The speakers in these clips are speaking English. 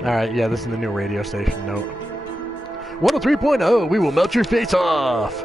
Alright, yeah, this is the new radio station note. 103.0, we will melt your face off!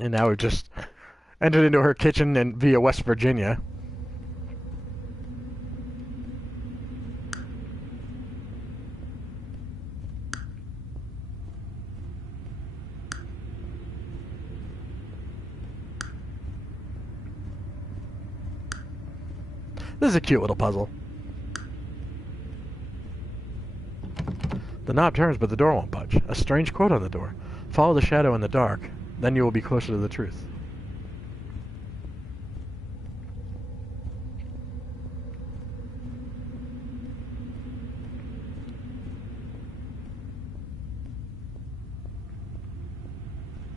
And now we've just entered into her kitchen and via West Virginia. This is a cute little puzzle. The knob turns, but the door won't budge. A strange quote on the door. Follow the shadow in the dark. Then you will be closer to the truth.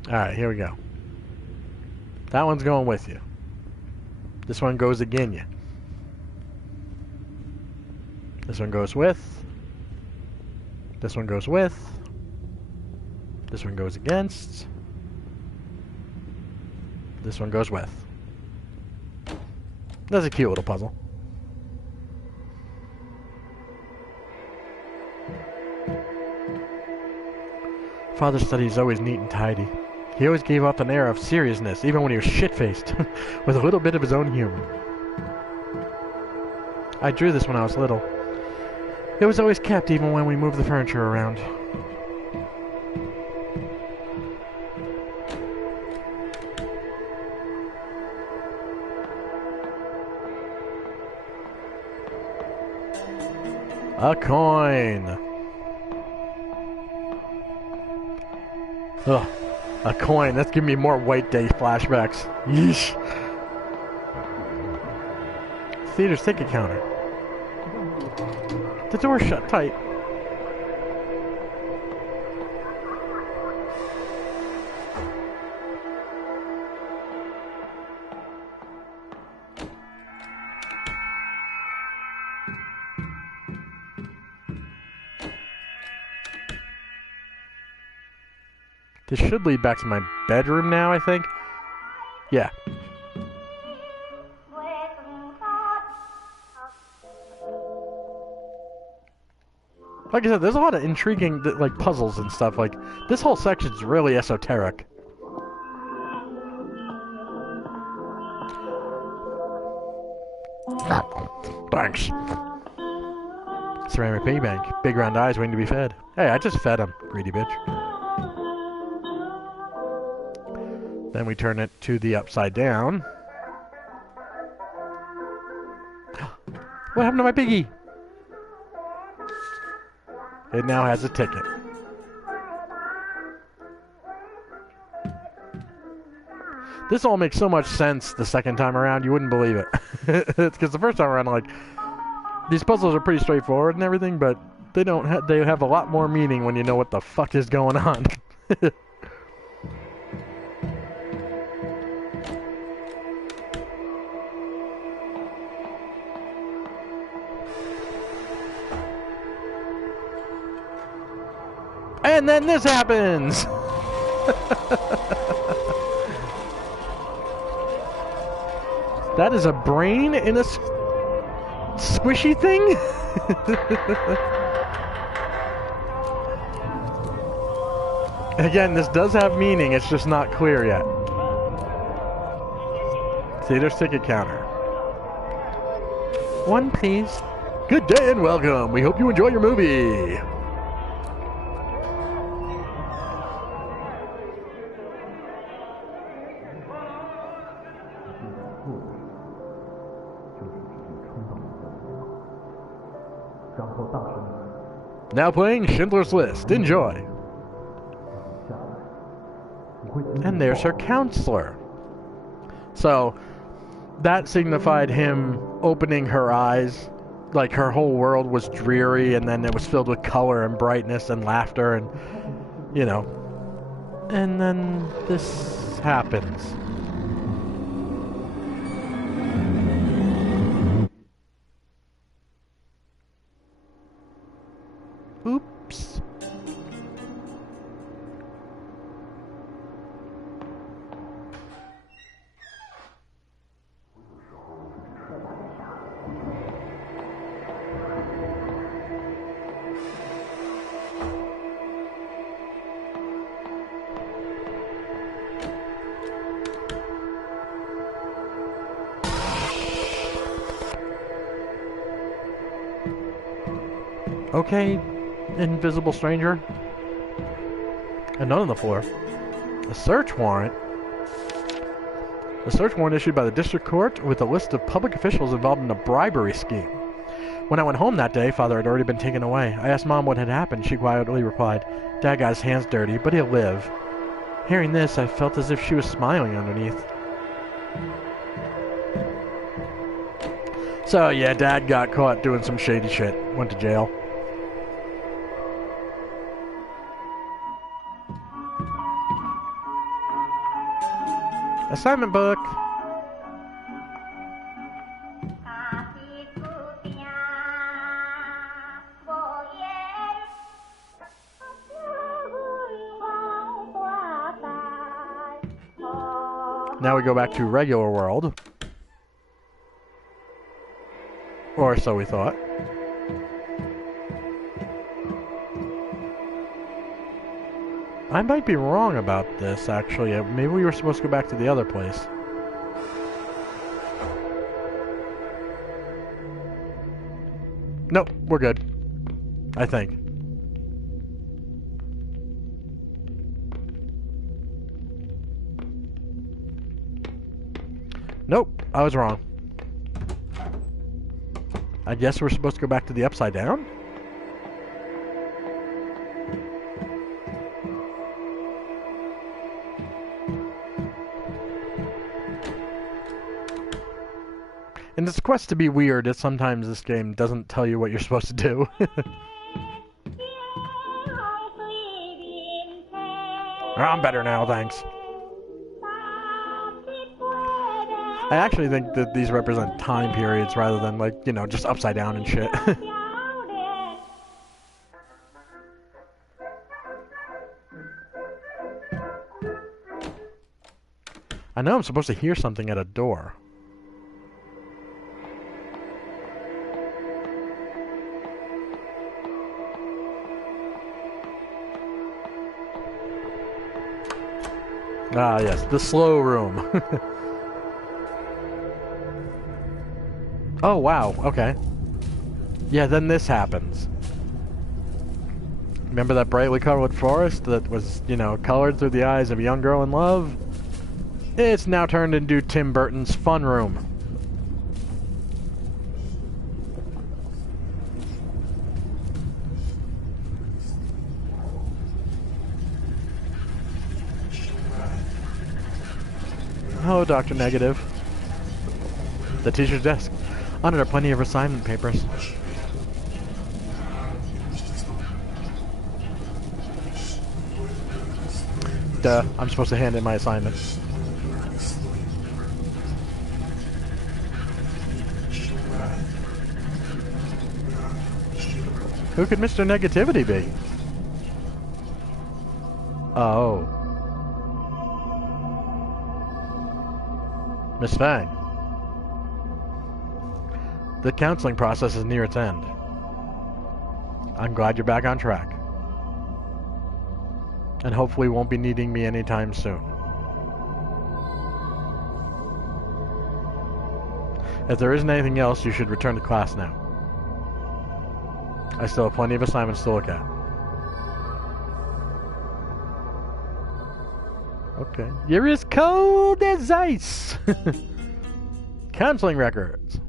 Alright, here we go. That one's going with you. This one goes again you. This one goes with. This one goes with. This one goes against. This one goes with. That's a cute little puzzle. Father's study is always neat and tidy. He always gave off an air of seriousness, even when he was shit-faced, with a little bit of his own humor. I drew this when I was little. It was always kept even when we moved the furniture around. A coin! Ugh, a coin. That's giving me more White Day flashbacks. Yeesh. Theater's ticket counter. The door's shut tight. This should lead back to my bedroom now, I think. Yeah. Like I said, there's a lot of intriguing, like, puzzles and stuff. Like, this whole section's really esoteric. Thanks. Ceramic piggy bank. Big round eyes waiting to be fed. Hey, I just fed him, greedy bitch. Then we turn it to the upside down. What happened to my piggy? It now has a ticket. This all makes so much sense the second time around, you wouldn't believe it. It's because the first time around, like, these puzzles are pretty straightforward and everything, but they don't. They have a lot more meaning when you know what the fuck is going on. And then this happens! That is a brain in a squishy thing? Again, this does have meaning, it's just not clear yet. Theater's ticket counter. One, please. Good day and welcome. We hope you enjoy your movie. Now playing Schindler's List. Enjoy. And there's her counselor. So, that signified him opening her eyes like her whole world was dreary, and then it was filled with color and brightness and laughter, and you know, and then this happens. Oops. Okay, invisible stranger. A note on the floor. A search warrant? A search warrant issued by the district court with a list of public officials involved in a bribery scheme. When I went home that day, Father had already been taken away. I asked Mom what had happened. She quietly replied, Dad got his hands dirty, but he'll live. Hearing this, I felt as if she was smiling underneath. So yeah, Dad got caught doing some shady shit. Went to jail. Assignment book. Now we go back to regular world. Or so we thought. I might be wrong about this, actually. Maybe we were supposed to go back to the other place. Nope, we're good. I think. Nope, I was wrong. I guess we're supposed to go back to the Upside Down? In this quest to be weird, sometimes this game doesn't tell you what you're supposed to do. I'm better now, thanks. I actually think that these represent time periods rather than, like, you know, just upside down and shit. I know I'm supposed to hear something at a door. Ah, yes, the slow room. Oh, wow, okay. Yeah, then this happens. Remember that brightly colored forest that was, you know, colored through the eyes of a young girl in love? It's now turned into Tim Burton's fun room. Hello, Dr. Negative. The teacher's desk. On it are plenty of assignment papers. Duh, I'm supposed to hand in my assignment. Who could Mr. Negativity be? Oh. Miss Fang. The counseling process is near its end. I'm glad you're back on track. And hopefully won't be needing me anytime soon. If there isn't anything else, you should return to class now. I still have plenty of assignments to look at. Okay. You're as cold as ice! Counseling records.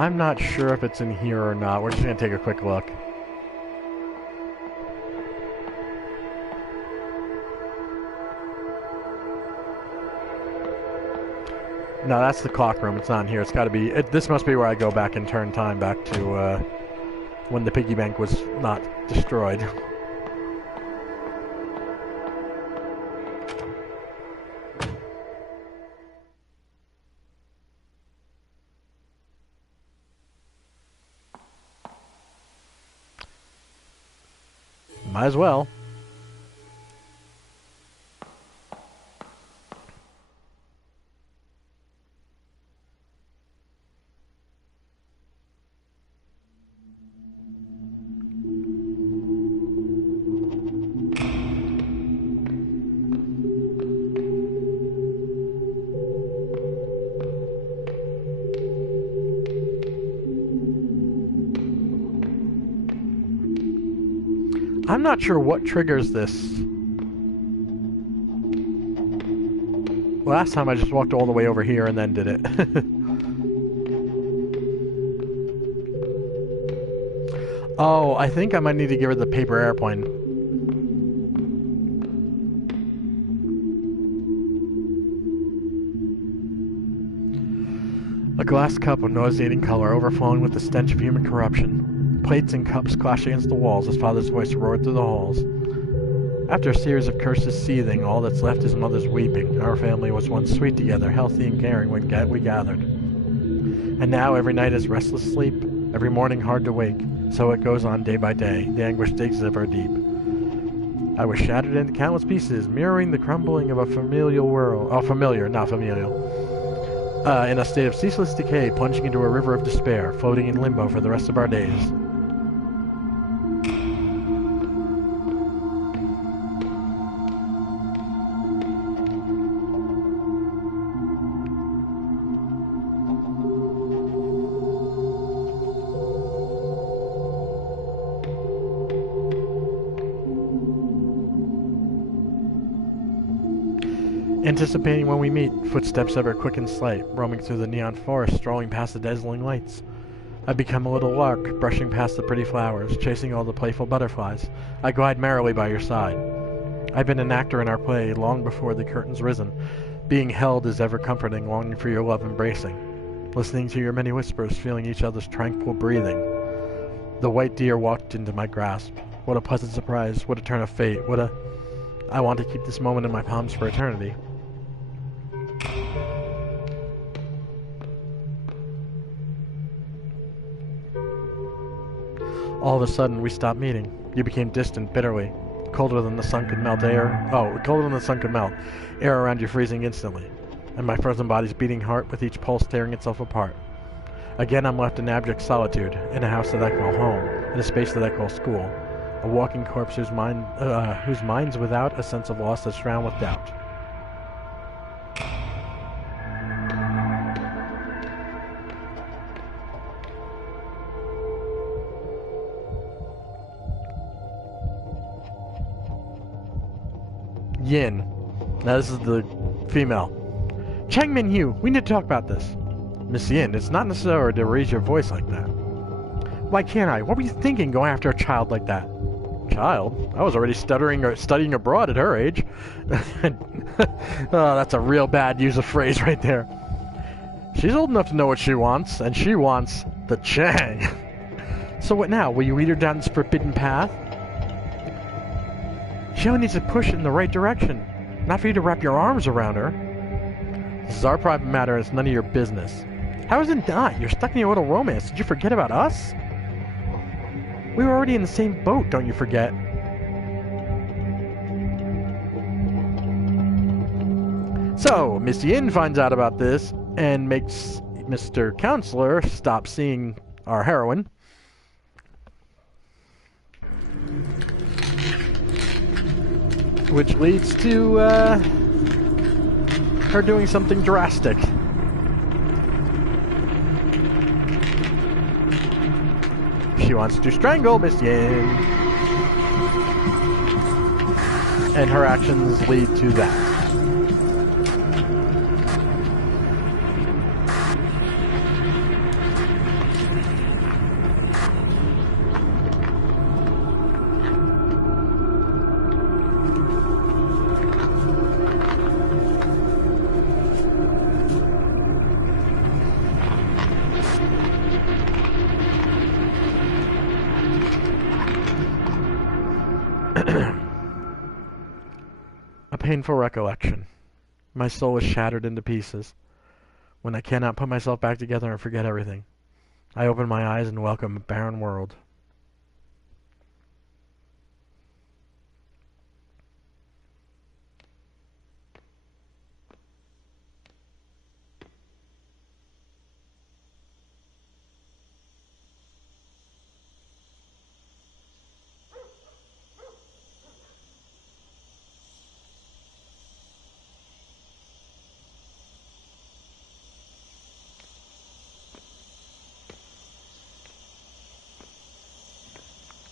I'm not sure if it's in here or not. We're just going to take a quick look. No, that's the clock room. It's not in here. It's got to be... this must be where I go back and turn time back to when the piggy bank was not destroyed. Might as well. I'm not sure what triggers this. Last time I just walked all the way over here and then did it. Oh, I think I might need to give her the paper airplane. A glass cup of nauseating color overflowing with the stench of human corruption. Plates and cups clashed against the walls as Father's voice roared through the halls. After a series of curses seething, all that's left is Mother's weeping. Our family was once sweet together, healthy and caring when we gathered. And now every night is restless sleep, every morning hard to wake. So it goes on day by day, the anguish digs ever deep. I was shattered into countless pieces, mirroring the crumbling of a familial world. Oh, familiar, not familial. In a state of ceaseless decay, plunging into a river of despair, floating in limbo for the rest of our days. Anticipating when we meet, footsteps ever quick and slight, roaming through the neon forest, strolling past the dazzling lights. I become a little lark, brushing past the pretty flowers, chasing all the playful butterflies. I glide merrily by your side. I've been an actor in our play long before the curtain's risen. Being held is ever comforting, longing for your love embracing. Listening to your many whispers, feeling each other's tranquil breathing. The white deer walked into my grasp. What a pleasant surprise, what a turn of fate, I want to keep this moment in my palms for eternity. All of a sudden, we stopped meeting. You became distant, bitterly. Colder than the sun could melt air. Oh, colder than the sun could melt. Air around you freezing instantly. And my frozen body's beating heart with each pulse tearing itself apart. Again, I'm left in abject solitude, in a house that I call home, in a space that I call school. A walking corpse whose mind's without a sense of loss that's drowned with doubt. Yin. Now this is the female. Chang Min-Hu, we need to talk about this. Miss Yin, it's not necessary to raise your voice like that. Why can't I? What were you thinking going after a child like that? Child? I was already studying abroad at her age. Oh, that's a real bad use of phrase right there. She's old enough to know what she wants, and she wants the Chang. So what now? Will you lead her down this forbidden path? She only needs to push it in the right direction, not for you to wrap your arms around her. This is our private matter, and it's none of your business. How is it not? You're stuck in your little romance. Did you forget about us? We were already in the same boat, don't you forget? So, Miss Yin finds out about this and makes Mr. Counselor stop seeing our heroine. Which leads to her doing something drastic. She wants to strangle Miss Yin. And her actions lead to that. A painful recollection. My soul is shattered into pieces. When I cannot put myself back together and forget everything, I open my eyes and welcome a barren world.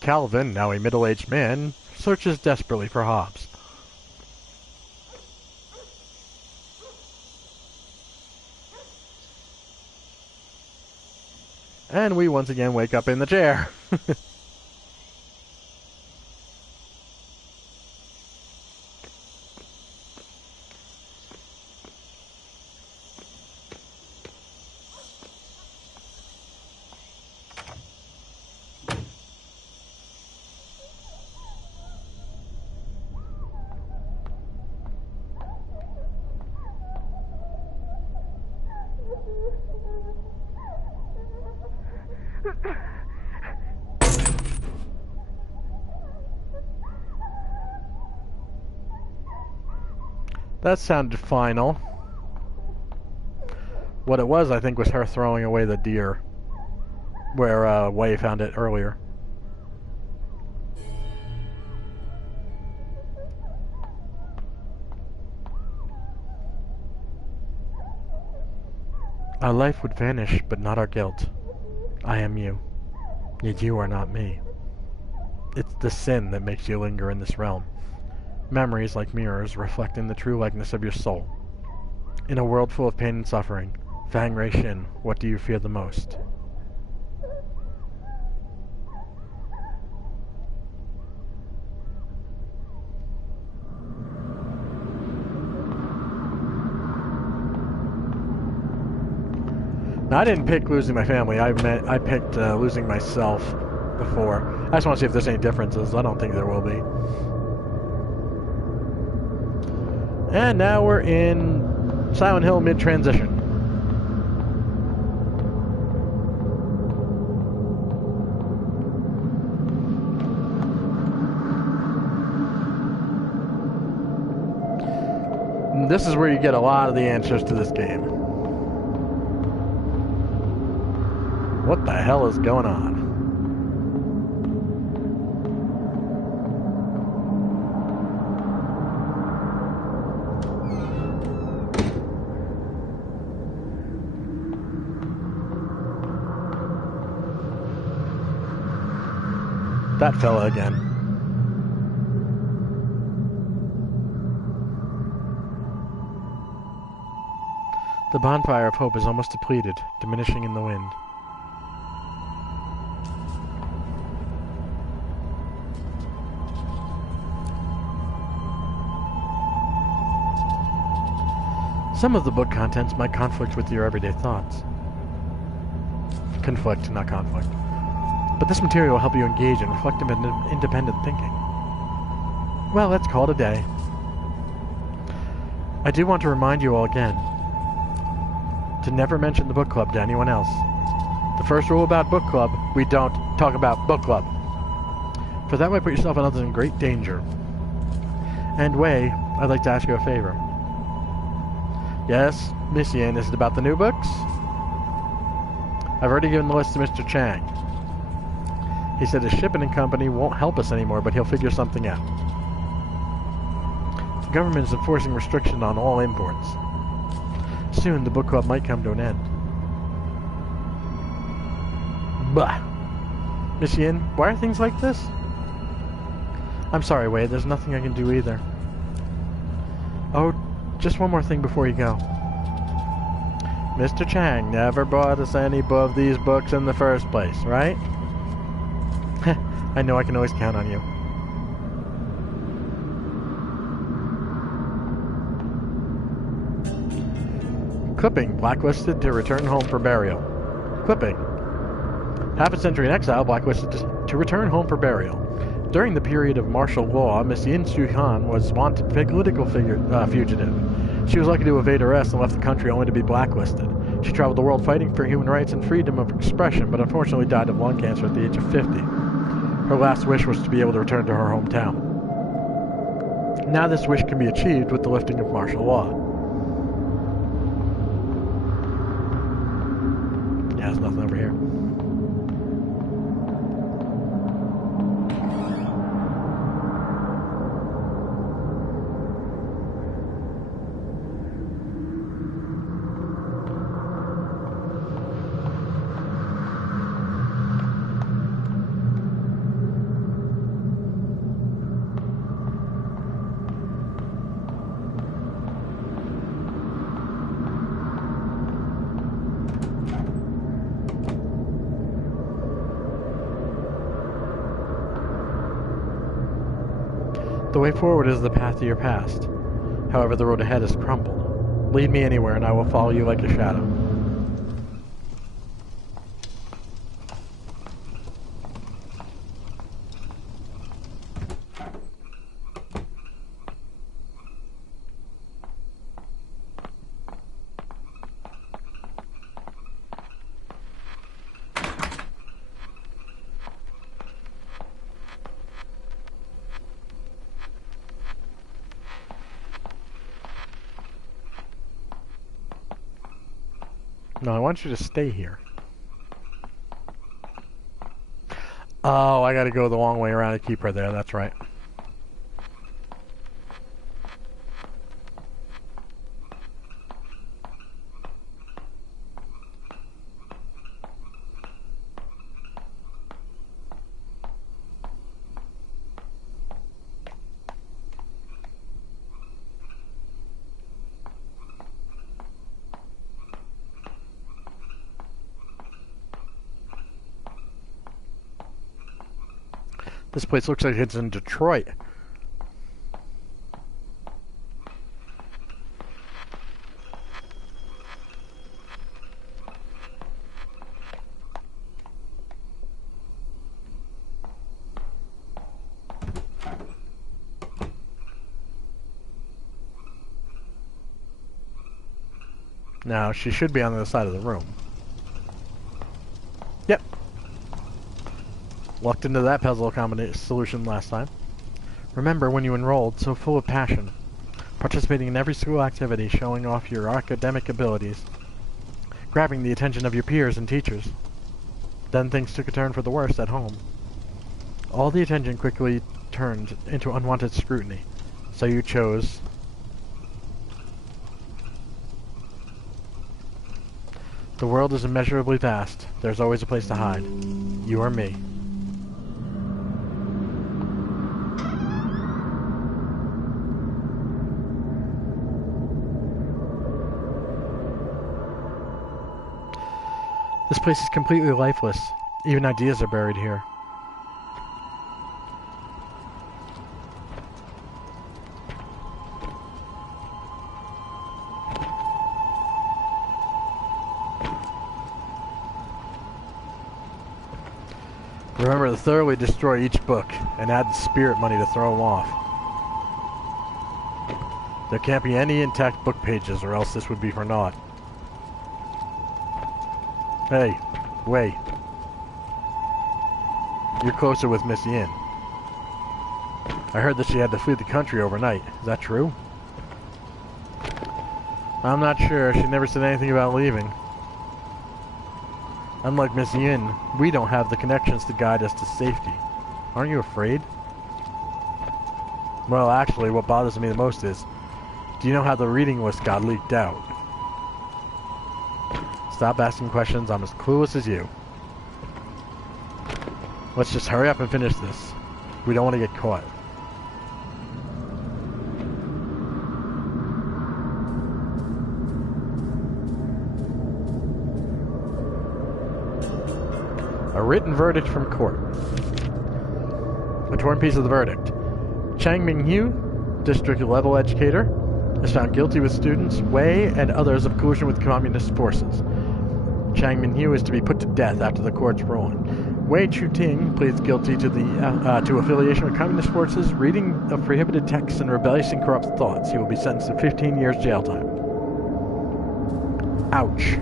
Calvin, now a middle-aged man, searches desperately for Hobbs. And we once again wake up in the chair. That sounded final. What it was, I think, was her throwing away the deer where Wei found it earlier. Our life would vanish, but not our guilt. I am you, yet you are not me. It's the sin that makes you linger in this realm. Memories, like mirrors, reflecting the true likeness of your soul. In a world full of pain and suffering, Fang Rei Shin, what do you fear the most? Now, I didn't pick losing my family. I picked losing myself before. I just want to see if there's any differences. I don't think there will be. And now we're in Silent Hill mid-transition. And this is where you get a lot of the answers to this game. What the hell is going on? That fella again. The bonfire of hope is almost depleted, diminishing in the wind. Some of the book contents might conflict with your everyday thoughts. Conflict, not conflict. But this material will help you engage in reflective and independent thinking. Well, let's call it a day. I do want to remind you all again to never mention the book club to anyone else. The first rule about book club, we don't talk about book club. For that way put yourself and others in great danger. And Wei, I'd like to ask you a favor. Yes, Miss Yin, is it about the new books? I've already given the list to Mr. Chang. He said his shipping company won't help us anymore, but he'll figure something out. The government is enforcing restriction on all imports. Soon, the book club might come to an end. Bah! Miss Yin, why are things like this? I'm sorry, Wei, there's nothing I can do either. Oh, just one more thing before you go. Mr. Chang never bought us any of these books in the first place, right? I know I can always count on you. Clipping, blacklisted to return home for burial. Clipping. Half a century in exile, blacklisted to return home for burial. During the period of martial law, Miss Yin Shu-han was wanted political fugitive. She was lucky to evade arrest and left the country only to be blacklisted. She traveled the world fighting for human rights and freedom of expression, but unfortunately died of lung cancer at the age of 50. Her last wish was to be able to return to her hometown. Now this wish can be achieved with the lifting of martial law. Yeah, there's nothing over here. The way forward is the path to your past. However, the road ahead is crumbled. Lead me anywhere and I will follow you like a shadow. No, I want you to stay here. Oh, I gotta go the long way around to keep her there, that's right. This place looks like it's in Detroit. Now, she should be on the other side of the room. Yep. Lucked into that puzzle solution last time. Remember when you enrolled, so full of passion, participating in every school activity, showing off your academic abilities, grabbing the attention of your peers and teachers. Then things took a turn for the worse at home. All the attention quickly turned into unwanted scrutiny, so you chose... The world is immeasurably vast. There's always a place to hide. You are me. This place is completely lifeless. Even ideas are buried here. Remember to thoroughly destroy each book and add spirit money to throw them off. There can't be any intact book pages or else this would be for naught. Hey, wait. You're closer with Miss Yin. I heard that she had to flee the country overnight. Is that true? I'm not sure. She never said anything about leaving. Unlike Miss Yin, we don't have the connections to guide us to safety. Aren't you afraid? Well, actually, what bothers me the most is, do you know how the reading list got leaked out? Stop asking questions, I'm as clueless as you. Let's just hurry up and finish this. We don't want to get caught. A written verdict from court. A torn piece of the verdict. Chang Ming-hu, district-level educator, is found guilty with students, Wei, and others of collusion with communist forces. Chang Ming-hu is to be put to death after the court's ruling. Wei Chuting pleads guilty to affiliation with communist forces, reading of prohibited texts, and rebellious and corrupt thoughts. He will be sentenced to 15 years jail time. Ouch.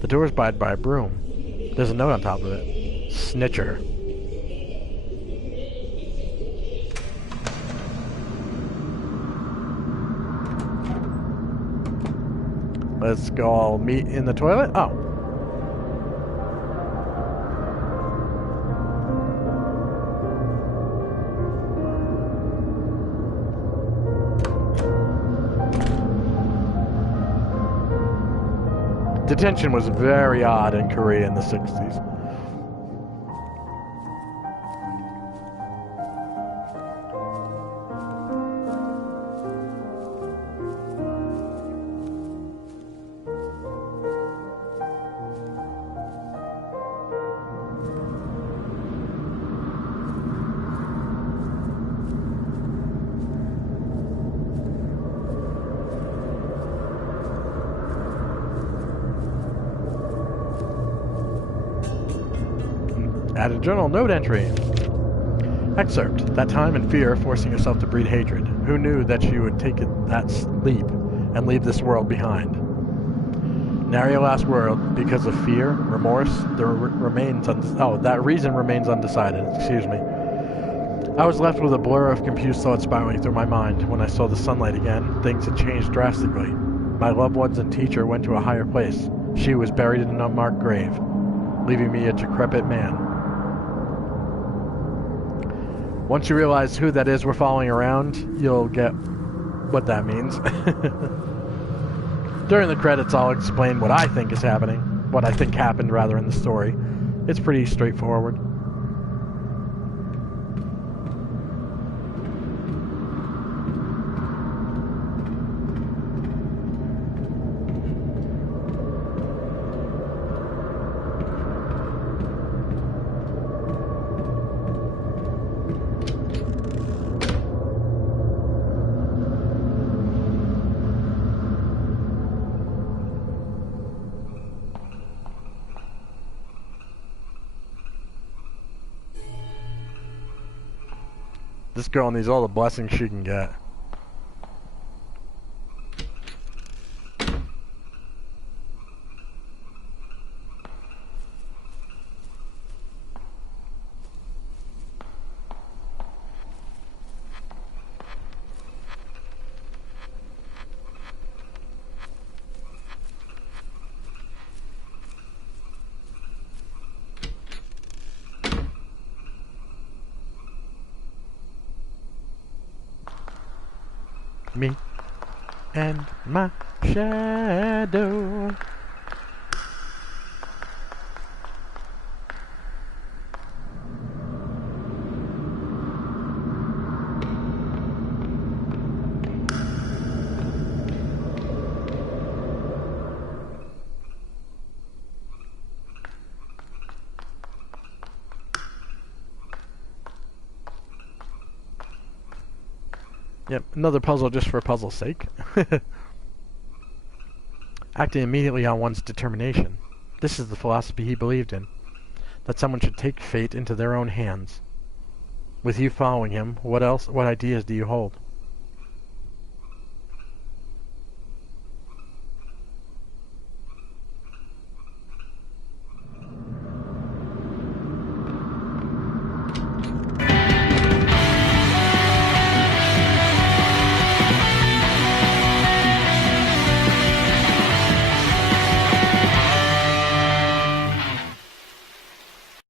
The door's barred by a broom. There's a note on top of it. Snitcher. Let's go all meet in the toilet. Oh. Detention was very odd in Korea in the 60s. Add a journal note entry. Excerpt. That time in fear, forcing herself to breed hatred. Who knew that she would take that leap and leave this world behind? Nary last word, because of fear, remorse, that reason remains undecided. Excuse me. I was left with a blur of confused thoughts spiraling through my mind. When I saw the sunlight again, things had changed drastically. My loved ones and teacher went to a higher place. She was buried in an unmarked grave, leaving me a decrepit man. Once you realize who that is we're following around, you'll get what that means. During the credits, I'll explain what I think is happening. What I think happened, rather, in the story. It's pretty straightforward. This girl needs all the blessings she can get. Me and my shadow. Yep, another puzzle just for puzzle's sake. Acting immediately on one's determination. This is the philosophy he believed in. That someone should take fate into their own hands. With you following him, what ideas do you hold?